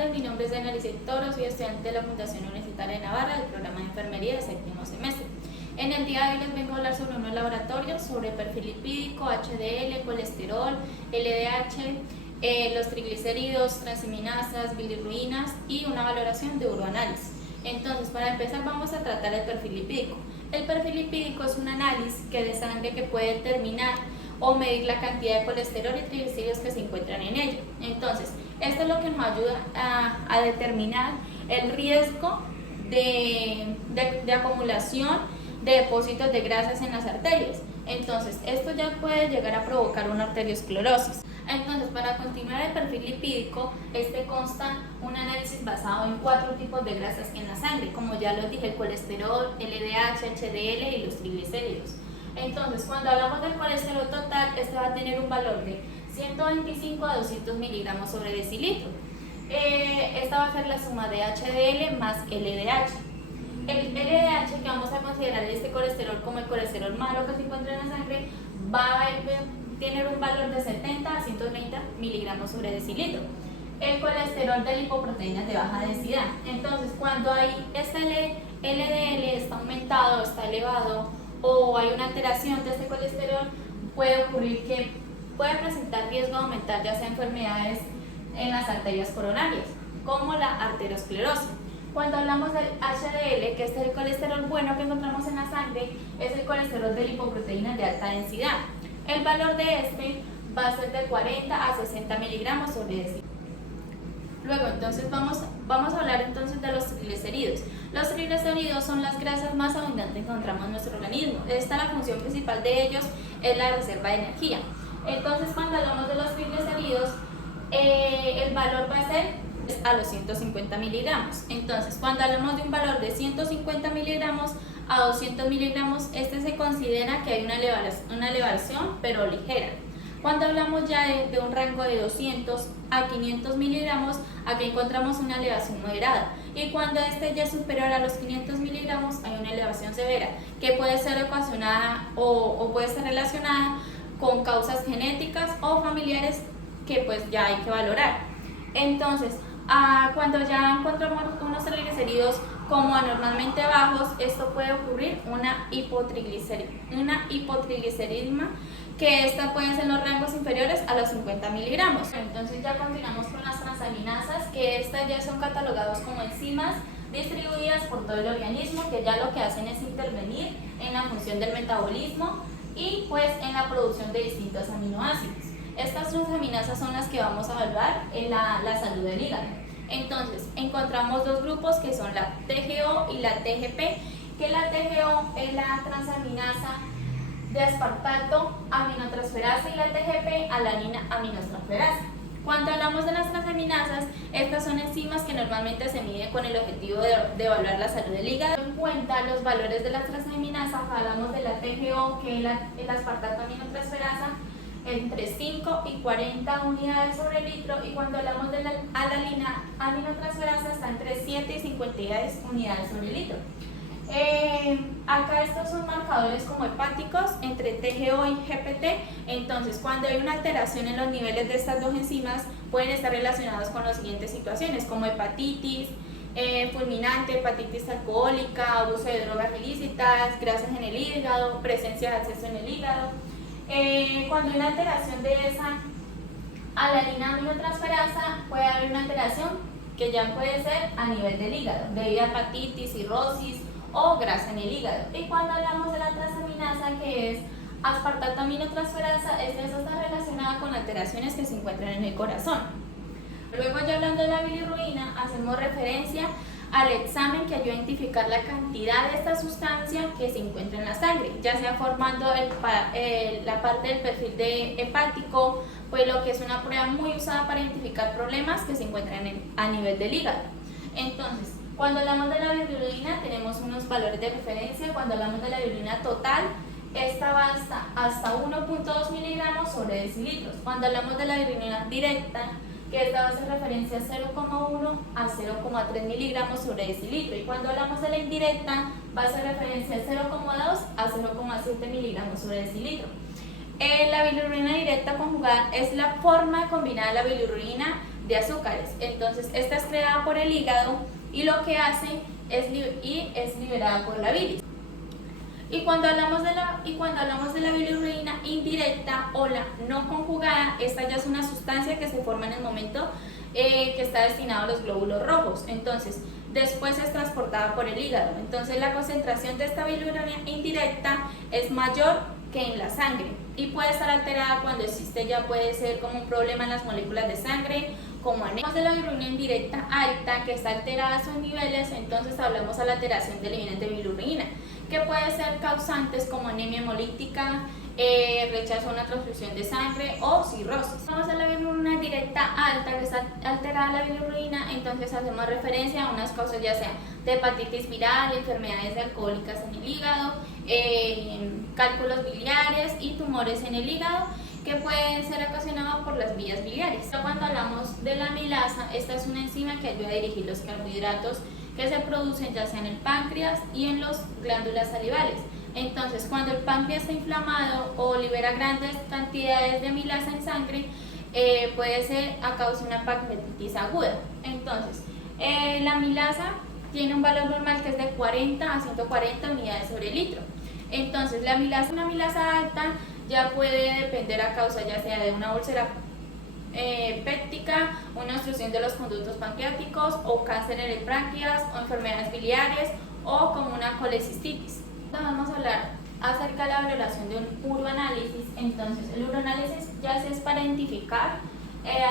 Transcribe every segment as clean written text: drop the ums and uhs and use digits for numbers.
tardes, mi nombre es Dana Lizeth Toro, soy estudiante de la Fundación Universitaria de Navarra del programa de enfermería de séptimo semestre. En el día de hoy les vengo a hablar sobre unos laboratorios, sobre perfil lipídico, HDL, colesterol, LDH, los triglicéridos, transaminasas, bilirruinas y una valoración de uroanálisis. Entonces, para empezar vamos a tratar el perfil lipídico. El perfil lipídico es un análisis de sangre que puede determinar o medir la cantidad de colesterol y triglicéridos que se encuentran en ella. Entonces, esto es lo que nos ayuda a determinar el riesgo de acumulación de depósitos de grasas en las arterias. Entonces, esto ya puede llegar a provocar una arteriosclerosis. Entonces, para continuar el perfil lipídico, consta un análisis basado en 4 tipos de grasas en la sangre, como ya lo dije, el colesterol, LDH, HDL y los triglicéridos. Entonces, cuando hablamos del colesterol total, va a tener un valor de 125 a 200 miligramos sobre decilitro. Esta va a ser la suma de HDL más LDH. El LDH, que vamos a considerar este colesterol como el colesterol malo que se encuentra en la sangre, va a tener un valor de 70 a 130 miligramos sobre decilitro. El colesterol de lipoproteínas de baja densidad. Entonces, cuando este LDL está aumentado, está elevado, o hay una alteración de este colesterol, puede ocurrir que puede presentar riesgo de aumentar ya sea enfermedades en las arterias coronarias, como la arteriosclerosis. Cuando hablamos del HDL, que es el colesterol bueno que encontramos en la sangre, es el colesterol de lipoproteínas de alta densidad. El valor de este va a ser de 40 a 60 miligramos sobre decilitro. Luego, entonces vamos a hablar entonces de los triglicéridos. Los triglicéridos son las grasas más abundantes que encontramos en nuestro organismo. La función principal de ellos es la reserva de energía. Entonces, cuando hablamos de los triglicéridos, el valor va a ser a los 150 miligramos. Entonces, cuando hablamos de un valor de 150 miligramos a 200 miligramos, se considera que hay una elevación, pero ligera. Cuando hablamos ya de un rango de 200 a 500 miligramos, aquí encontramos una elevación moderada. Y cuando ya es superior a los 500 miligramos, hay una elevación severa, que puede ser ocasionada o puede ser relacionada con causas genéticas o familiares que pues ya hay que valorar. Entonces, cuando ya encontramos unos triglicéridos como anormalmente bajos, esto puede ocurrir una hipotrigliceridemia, que esta pueden ser los rangos inferiores a los 50 miligramos. Entonces ya continuamos con las transaminasas, que estas ya son catalogados como enzimas distribuidas por todo el organismo, que ya lo que hacen es intervenir en la función del metabolismo y pues en la producción de distintos aminoácidos. Estas transaminasas son las que vamos a evaluar en la salud del hígado. Entonces, encontramos dos grupos que son la TGO y la TGP, que la TGO es la transaminasa de aspartato aminotransferasa y la TGP alanina aminotransferasa. Cuando hablamos de las transaminasas, estas son enzimas que normalmente se miden con el objetivo de evaluar la salud del hígado. En cuenta los valores de las transaminasas, hablamos de la TGO, que es el aspartato aminotransferasa, entre 5 y 40 unidades sobre litro, y cuando hablamos de la alanina aminotransferasa está entre 7 y 50 unidades sobre litro. Acá estos son marcadores como hepáticos entre TGO y GPT. Entonces, cuando hay una alteración en los niveles de estas dos enzimas, pueden estar relacionados con las siguientes situaciones, como hepatitis fulminante, hepatitis alcohólica, abuso de drogas ilícitas, grasas en el hígado, presencia de absceso en el hígado. Cuando hay una alteración de esa alanina aminotransferasa, puede haber una alteración que ya puede ser a nivel del hígado, debido a hepatitis, cirrosis o grasa en el hígado. Y cuando hablamos de la transaminasa, que es aspartato aminotransferasa, esta está relacionada con alteraciones que se encuentran en el corazón. Luego, ya hablando de la bilirruina, hacemos referencia al examen que ayuda a identificar la cantidad de esta sustancia que se encuentra en la sangre, ya sea formando la parte del perfil hepático, pues lo que es una prueba muy usada para identificar problemas que se encuentran a nivel del hígado. Entonces, cuando hablamos de la bilirrubina, tenemos unos valores de referencia. Cuando hablamos de la bilirrubina total, esta va hasta 1.2 miligramos sobre decilitros. Cuando hablamos de la bilirrubina directa, que esta va a hacer referencia a 0,1 a 0,3 miligramos sobre decilitro. Y cuando hablamos de la indirecta, va a hacer referencia a 0,2 a 0,7 miligramos sobre decilitro. La bilirrubina directa conjugada es la forma combinada de la bilirrubina de azúcares. Entonces esta es creada por el hígado y lo que hace es liberada por la bilis. Y cuando hablamos de la bilirruina indirecta o la no conjugada, esta ya es una sustancia que se forma en el momento que está destinado a los glóbulos rojos. Entonces, después es transportada por el hígado. Entonces, la concentración de esta bilirruina indirecta es mayor que en la sangre y puede estar alterada cuando existe, ya puede ser como un problema en las moléculas de sangre, como anemia. Hablamos de la bilirruina indirecta alta, que está alterada a sus niveles, entonces hablamos de la alteración de niveles de bilirruina, que puede ser causantes como anemia hemolítica, rechazo a una transfusión de sangre o cirrosis. Vamos a la bilirruina directa alta, que está alterada la bilirruina, entonces hacemos referencia a unas causas ya sea de hepatitis viral, enfermedades alcohólicas en el hígado, cálculos biliares y tumores en el hígado, que pueden ser ocasionados por las vías biliares. Cuando hablamos de la amilasa, esta es una enzima que ayuda a dirigir los carbohidratos que se producen ya sea en el páncreas y en las glándulas salivales. Entonces, cuando el páncreas está inflamado o libera grandes cantidades de amilasa en sangre, puede ser a causa de una pancreatitis aguda. Entonces, la amilasa tiene un valor normal que es de 40 a 140 unidades sobre litro. Entonces, una amilasa alta ya puede depender a causa ya sea de una úlcera péptica, una obstrucción de los conductos pancreáticos o cáncer en el páncreas o enfermedades biliares o como una colecistitis. Vamos a hablar acerca de la valoración de un uroanálisis. Entonces, el uroanálisis ya es para identificar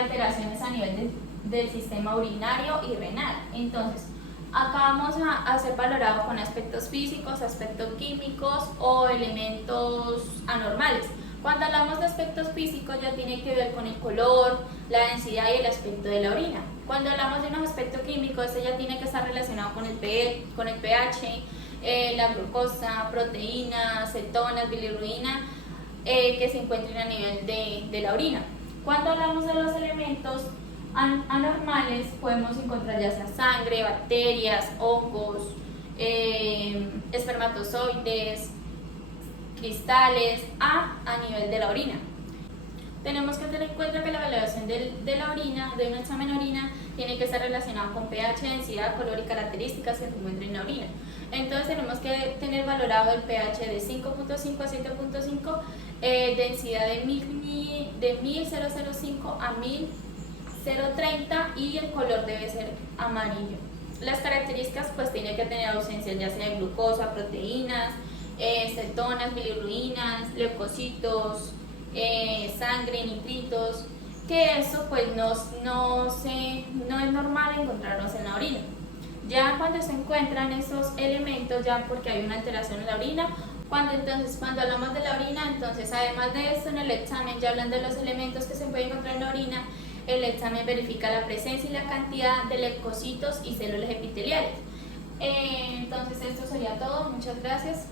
alteraciones a nivel del sistema urinario y renal. Entonces, acá vamos a ser valorados con aspectos físicos, aspectos químicos o elementos anormales. Cuando hablamos de aspectos físicos ya tiene que ver con el color, la densidad y el aspecto de la orina. Cuando hablamos de un aspecto químico, este ya tiene que estar relacionado con el pH, la glucosa, proteínas, cetonas, bilirruina, que se encuentren a nivel de la orina. Cuando hablamos de los elementos anormales, podemos encontrar ya sea sangre, bacterias, hongos, espermatozoides, cristales a nivel de la orina. Tenemos que tener en cuenta que la valoración de la orina, de un examen de orina, tiene que estar relacionado con pH, densidad, color y características que se encuentran en la orina. Entonces tenemos que tener valorado el pH de 5.5 a 7.5, densidad de 1000,005 a 1000,030 y el color debe ser amarillo. Las características pues tiene que tener ausencia ya sea de glucosa, proteínas, cetonas, bilirruinas, leucocitos, sangre, nitritos, que eso pues no es normal encontrarlos en la orina. Ya cuando se encuentran esos elementos, ya porque hay una alteración en la orina, cuando hablamos de la orina, entonces además de esto en el examen, ya hablando de los elementos que se pueden encontrar en la orina, el examen verifica la presencia y la cantidad de leucocitos y células epiteliales. Entonces esto sería todo, muchas gracias.